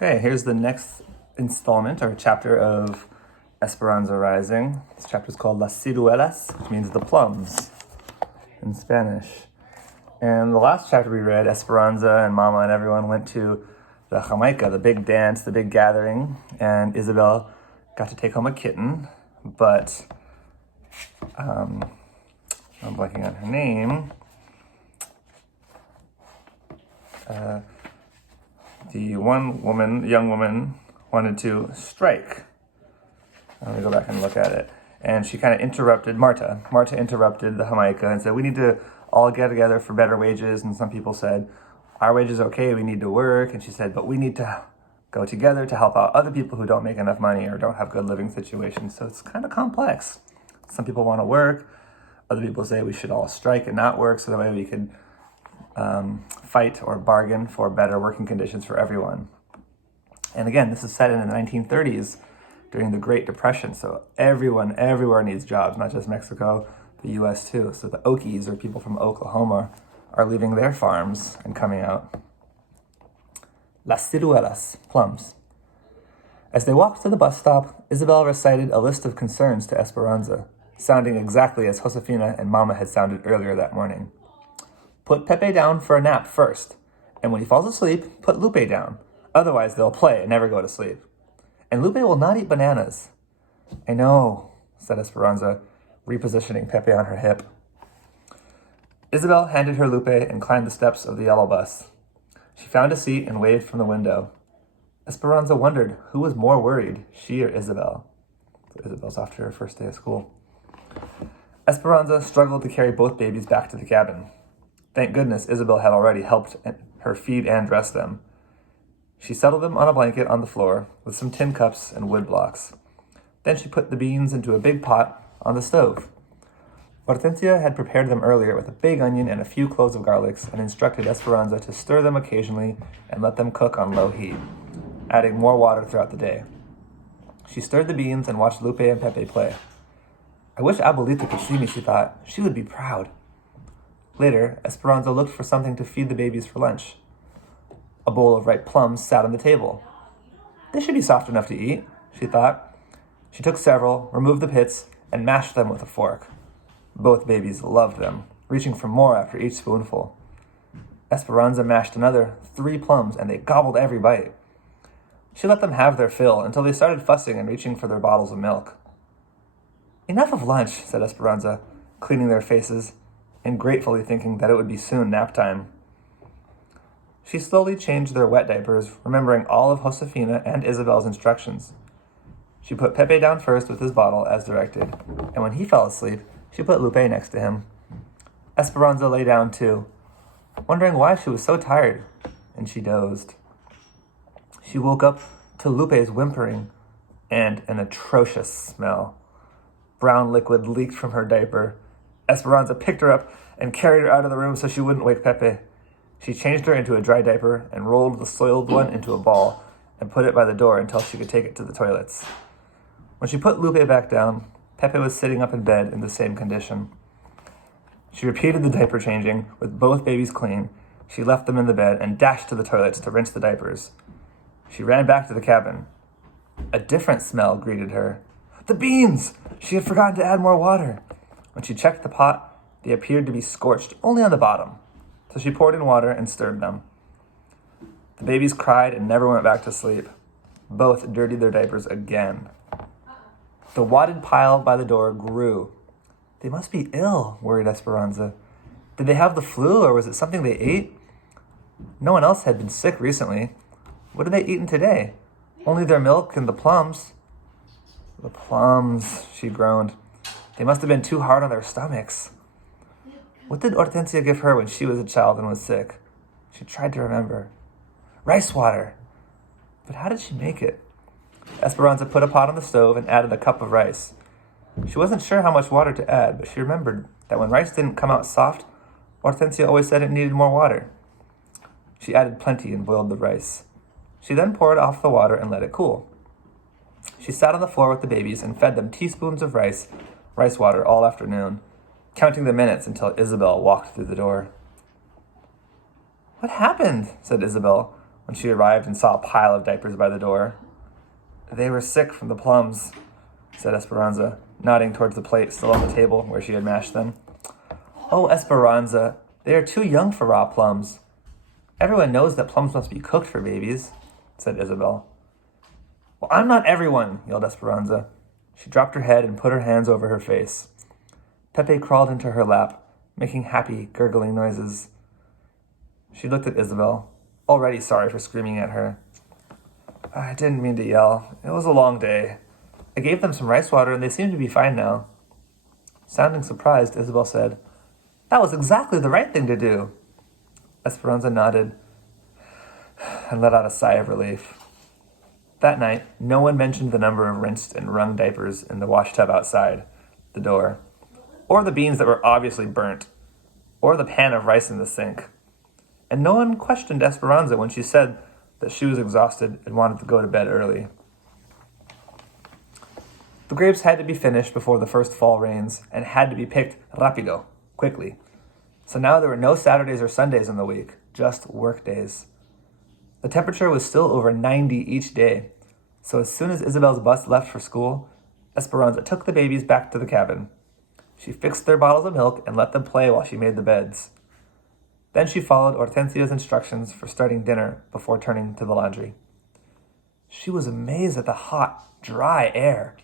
Okay, here's the next installment or chapter of Esperanza Rising. This chapter is called Las Ciruelas, which means the plums in Spanish. And the last chapter we read, Esperanza and Mama and everyone went to the Jamaica, the big dance, the big gathering, and Isabel got to take home a kitten, but I'm blanking on her name. The young woman, wanted to strike. Let me go back and look at it. And she kind of interrupted Marta. Marta interrupted the Jamaica and said, we need to all get together for better wages. And some people said, our wages are okay, we need to work. And she said, but we need to go together to help out other people who don't make enough money or don't have good living situations. So it's kind of complex. Some people want to work. Other people say we should all strike and not work so that way we can fight or bargain for better working conditions for everyone. And again, this is set in the 1930s during the Great Depression. So everyone, everywhere needs jobs, not just Mexico, the US too. So the Okies, or people from Oklahoma, are leaving their farms and coming out. Las ciruelas, plums. As they walked to the bus stop, Isabel recited a list of concerns to Esperanza, sounding exactly as Josefina and Mama had sounded earlier that morning. Put Pepe down for a nap first, and when he falls asleep, put Lupe down. Otherwise, they'll play and never go to sleep. And Lupe will not eat bananas. I know, said Esperanza, repositioning Pepe on her hip. Isabel handed her Lupe and climbed the steps of the yellow bus. She found a seat and waved from the window. Esperanza wondered who was more worried, she or Isabel. So Isabel's off to her first day of school. Esperanza struggled to carry both babies back to the cabin. Thank goodness Isabel had already helped her feed and dress them. She settled them on a blanket on the floor with some tin cups and wood blocks. Then she put the beans into a big pot on the stove. Hortensia had prepared them earlier with a big onion and a few cloves of garlics and instructed Esperanza to stir them occasionally and let them cook on low heat, adding more water throughout the day. She stirred the beans and watched Lupe and Pepe play. I wish Abuelita could see me, she thought. She would be proud. Later, Esperanza looked for something to feed the babies for lunch. A bowl of ripe plums sat on the table. They should be soft enough to eat, she thought. She took several, removed the pits, and mashed them with a fork. Both babies loved them, reaching for more after each spoonful. Esperanza mashed another 3 plums, and they gobbled every bite. She let them have their fill until they started fussing and reaching for their bottles of milk. Enough of lunch, said Esperanza, cleaning their faces, and gratefully thinking that it would be soon nap time. She slowly changed their wet diapers, remembering all of Josefina and Isabel's instructions. She put Pepe down first with his bottle, as directed, and when he fell asleep, she put Lupe next to him. Esperanza lay down too, wondering why she was so tired, and she dozed. She woke up to Lupe's whimpering and an atrocious smell. Brown liquid leaked from her diaper. Esperanza picked her up and carried her out of the room so she wouldn't wake Pepe. She changed her into a dry diaper and rolled the soiled one into a ball and put it by the door until she could take it to the toilets. When she put Lupe back down, Pepe was sitting up in bed in the same condition. She repeated the diaper changing. With both babies clean, she left them in the bed and dashed to the toilets to rinse the diapers. She ran back to the cabin. A different smell greeted her. The beans! She had forgotten to add more water. When she checked the pot, they appeared to be scorched only on the bottom, so she poured in water and stirred them. The babies cried and never went back to sleep. Both dirtied their diapers again. The wadded pile by the door grew. They must be ill, worried Esperanza. Did they have the flu, or was it something they ate? No one else had been sick recently. What had they eaten today? Only their milk and the plums. The plums, she groaned. They must have been too hard on their stomachs. What did Hortensia give her when she was a child and was sick? She tried to remember. Rice water. But how did she make it? Esperanza put a pot on the stove and added a cup of rice. She wasn't sure how much water to add, but she remembered that when rice didn't come out soft, Hortensia always said it needed more water. She added plenty and boiled the rice. She then poured off the water and let it cool. She sat on the floor with the babies and fed them teaspoons of rice water all afternoon, counting the minutes until Isabel walked through the door. What happened? Said Isabel, when she arrived and saw a pile of diapers by the door. "They were sick from the plums," said Esperanza, nodding towards the plate still on the table where she had mashed them. "Oh, Esperanza, they are too young for raw plums. Everyone knows that plums must be cooked for babies," said Isabel. "Well, I'm not everyone," yelled Esperanza. She dropped her head and put her hands over her face. Pepe crawled into her lap, making happy, gurgling noises. She looked at Isabel, already sorry for screaming at her. "I didn't mean to yell. It was a long day. I gave them some rice water and they seem to be fine now." Sounding surprised, Isabel said, "That was exactly the right thing to do." Esperanza nodded and let out a sigh of relief. That night, no one mentioned the number of rinsed and wrung diapers in the washtub outside the door, or the beans that were obviously burnt, or the pan of rice in the sink. And no one questioned Esperanza when she said that she was exhausted and wanted to go to bed early. The grapes had to be finished before the first fall rains and had to be picked rapido, quickly. So now there were no Saturdays or Sundays in the week, just work days. The temperature was still over 90 each day, so as soon as Isabel's bus left for school, Esperanza took the babies back to the cabin. She fixed their bottles of milk and let them play while she made the beds. Then she followed Hortensia's instructions for starting dinner before turning to the laundry. She was amazed at the hot, dry air.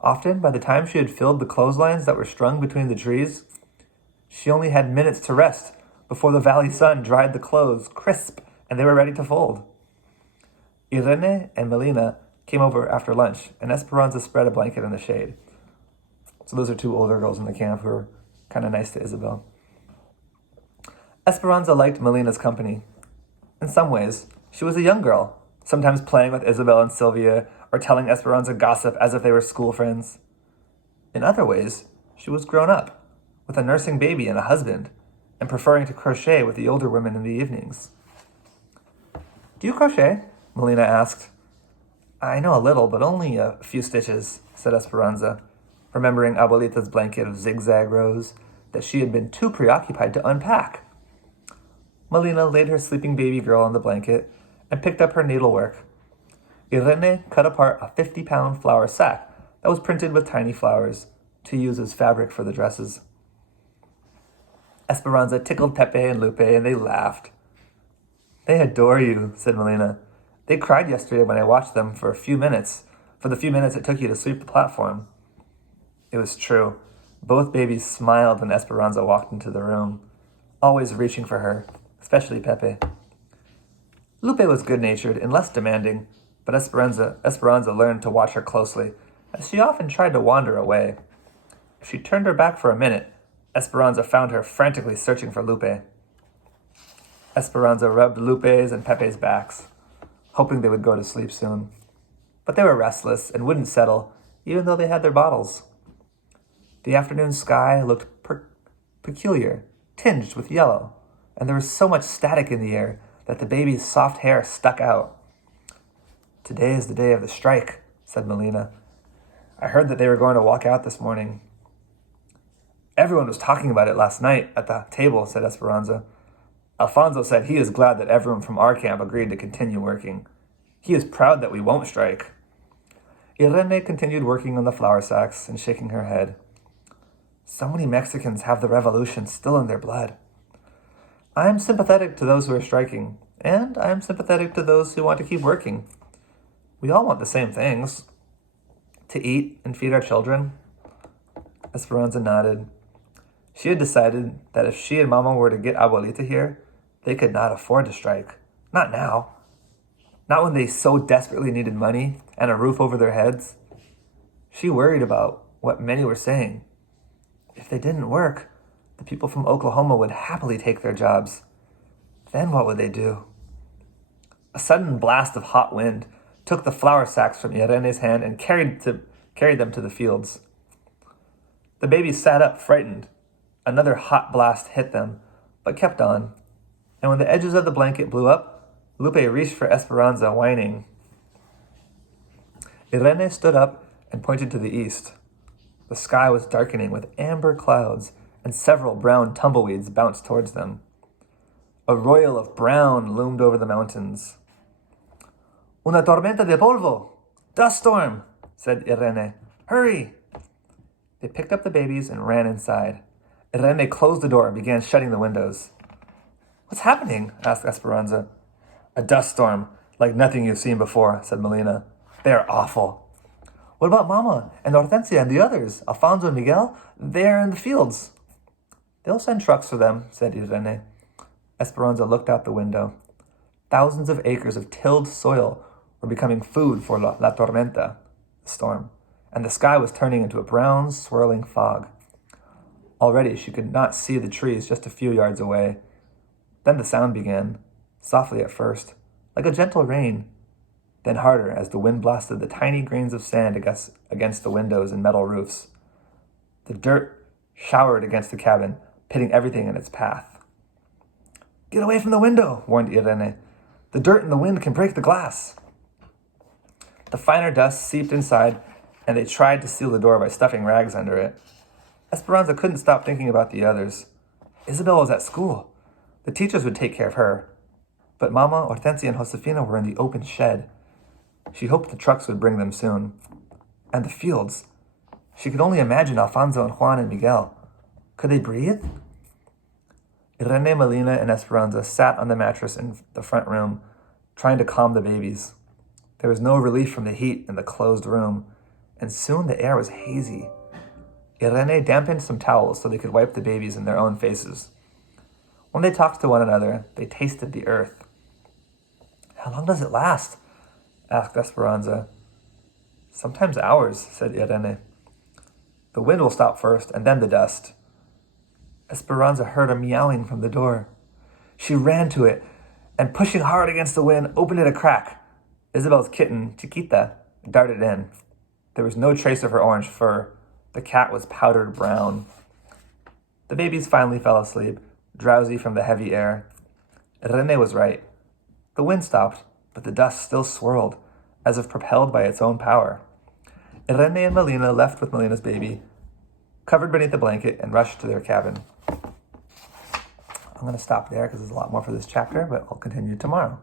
Often, by the time she had filled the clotheslines that were strung between the trees, she only had minutes to rest before the valley sun dried the clothes crisp and they were ready to fold. Irene and Melina came over after lunch, and Esperanza spread a blanket in the shade. So those are two older girls in the camp who were kind of nice to Isabel. Esperanza liked Melina's company. In some ways, she was a young girl, sometimes playing with Isabel and Sylvia, or telling Esperanza gossip as if they were school friends. In other ways, she was grown up, with a nursing baby and a husband, and preferring to crochet with the older women in the evenings. "Do you crochet?" Melina asked. "I know a little, but only a few stitches," said Esperanza, remembering Abuelita's blanket of zigzag rows that she had been too preoccupied to unpack. Melina laid her sleeping baby girl on the blanket and picked up her needlework. Irene cut apart a 50-pound flour sack that was printed with tiny flowers to use as fabric for the dresses. Esperanza tickled Pepe and Lupe, and they laughed. "They adore you," said Melina. "They cried yesterday when I watched them for the few minutes it took you to sweep the platform." It was true. Both babies smiled when Esperanza walked into the room, always reaching for her, especially Pepe. Lupe was good-natured and less demanding, but Esperanza learned to watch her closely, as she often tried to wander away. If she turned her back for a minute, Esperanza found her frantically searching for Lupe. Esperanza rubbed Lupe's and Pepe's backs, hoping they would go to sleep soon. But they were restless and wouldn't settle, even though they had their bottles. The afternoon sky looked peculiar, tinged with yellow, and there was so much static in the air that the baby's soft hair stuck out. "Today is the day of the strike," said Melina. "I heard that they were going to walk out this morning." "Everyone was talking about it last night at the table," said Esperanza. "Alfonso said he is glad that everyone from our camp agreed to continue working. He is proud that we won't strike." Irene continued working on the flour sacks and shaking her head. "So many Mexicans have the revolution still in their blood. I am sympathetic to those who are striking, and I am sympathetic to those who want to keep working. We all want the same things. To eat and feed our children." Esperanza nodded. She had decided that if she and Mama were to get Abuelita here, they could not afford to strike. Not now. Not when they so desperately needed money and a roof over their heads. She worried about what many were saying. If they didn't work, the people from Oklahoma would happily take their jobs. Then what would they do? A sudden blast of hot wind took the flour sacks from Irene's hand and carried them to the fields. The babies sat up, frightened. Another hot blast hit them, but kept on. And when the edges of the blanket blew up, Lupe reached for Esperanza, whining. Irene stood up and pointed to the east. The sky was darkening with amber clouds, and several brown tumbleweeds bounced towards them. A royal of brown loomed over the mountains. Una tormenta de polvo! Dust storm! Said Irene. Hurry! They picked up the babies and ran inside. Irene closed the door and began shutting the windows. What's happening? Asked Esperanza. A dust storm, like nothing you've seen before, said Melina. They're awful. What about Mama and Hortensia and the others? Alfonso and Miguel? They're in the fields. They'll send trucks for them, said Irene. Esperanza looked out the window. Thousands of acres of tilled soil were becoming food for La Tormenta, the storm, and the sky was turning into a brown, swirling fog. Already she could not see the trees just a few yards away. Then the sound began, softly at first, like a gentle rain, then harder as the wind blasted the tiny grains of sand against the windows and metal roofs. The dirt showered against the cabin, pitting everything in its path. Get away from the window, warned Irene. The dirt and the wind can break the glass. The finer dust seeped inside, and they tried to seal the door by stuffing rags under it. Esperanza couldn't stop thinking about the others. Isabel was at school. The teachers would take care of her. But Mama, Hortensia, and Josefina were in the open shed. She hoped the trucks would bring them soon. And the fields. She could only imagine Alfonso and Juan and Miguel. Could they breathe? Irene, Melina, and Esperanza sat on the mattress in the front room, trying to calm the babies. There was no relief from the heat in the closed room, and soon the air was hazy. Irene dampened some towels so they could wipe the babies in their own faces. When they talked to one another, they tasted the earth. How long does it last? Asked Esperanza. Sometimes hours, said Irene. The wind will stop first, and then the dust. Esperanza heard a meowing from the door. She ran to it, and pushing hard against the wind, opened it a crack. Isabel's kitten, Chiquita, darted in. There was no trace of her orange fur. The cat was powdered brown. The babies finally fell asleep, drowsy from the heavy air. Irene was right. The wind stopped, but the dust still swirled, as if propelled by its own power. Irene and Melina left with Melina's baby, covered beneath the blanket, and rushed to their cabin. I'm going to stop there because there's a lot more for this chapter, but I'll continue tomorrow.